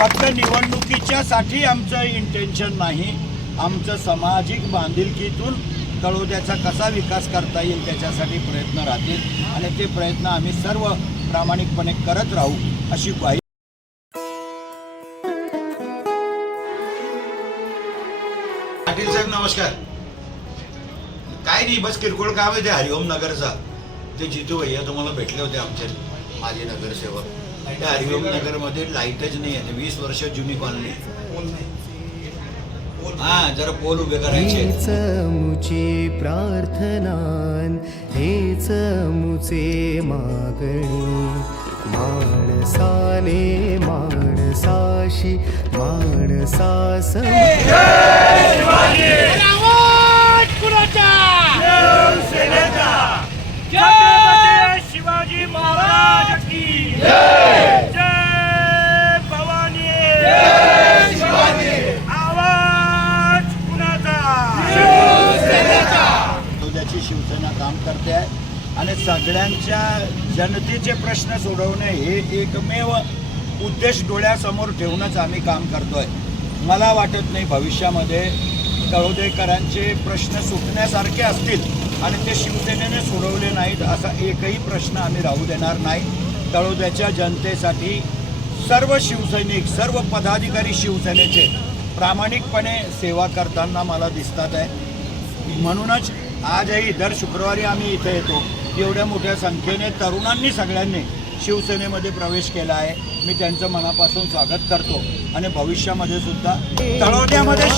फक्त निवडणुकीच्या साठी आमचं इंटेन्शन नाही. आमचं सामाजिक बांधिलकीतून तळोद्याचा कसा विकास करता येईल त्याच्यासाठी प्रयत्न राहतील. आणि ते प्रयत्न आम्ही सर्व प्रामाणिकपणे करत राहू अशी ग्वाही. पाटील साहेब नमस्कार. काय नाही बस किरकोळ काम आहे ते हरिओम नगरचा. ते जितू भैया तुम्हाला भेटले होते आमचे माजी नगरसेवक. त्या हरिओम नगरमध्ये लाईटच नाही आहे. वीस वर्ष जुनी कॉलनी हा जरा पोल उभे करायचे हेच मुची प्रार्थनान हेच मुचे मागणी. माणसाने माणसाशी माणसास आणि सगळ्यांच्या जनतेचे प्रश्न सोडवणे हे एकमेव उद्देश डोळ्यासमोर ठेवूनच आम्ही काम करतोय. मला वाटत नाही भविष्यामध्ये तळोदेकरांचे प्रश्न सुटण्यासारखे असतील आणि ते शिवसेनेने सोडवले नाहीत असा एकही प्रश्न आम्ही राहू देणार नाही. तळोद्याच्या जनतेसाठी सर्व शिवसैनिक सर्व पदाधिकारी शिवसेनेचे प्रामाणिकपणे सेवा करताना मला दिसतात आहे. म्हणूनच आजही दर शुक्रवारी आम्ही इथे येतो. एवढ्या मोठ्या संख्येने तरुणांनी सगळ्यांनी शिवसेनेमध्ये प्रवेश केला आहे. मी त्यांचं मनापासून स्वागत करतो. आणि भविष्यामध्ये सुद्धा तळोद्यामध्ये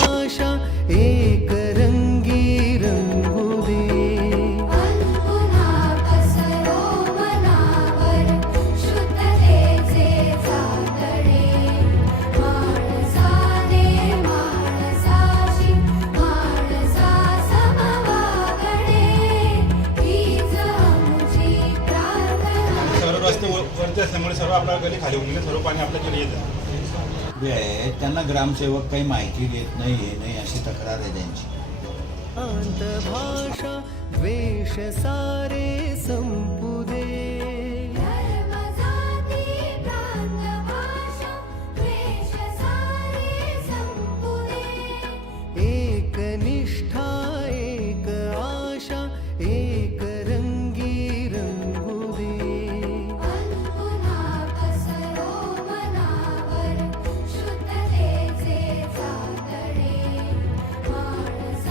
असल्यामुळे सर्व आपल्या गली खाली होऊन गेले सर्व पाणी आपल्याकडे येतं जे आहे त्यांना ग्रामसेवक काही माहिती देत नाही हे नाही अशी तक्रार आहे त्यांची. द्वेष सारे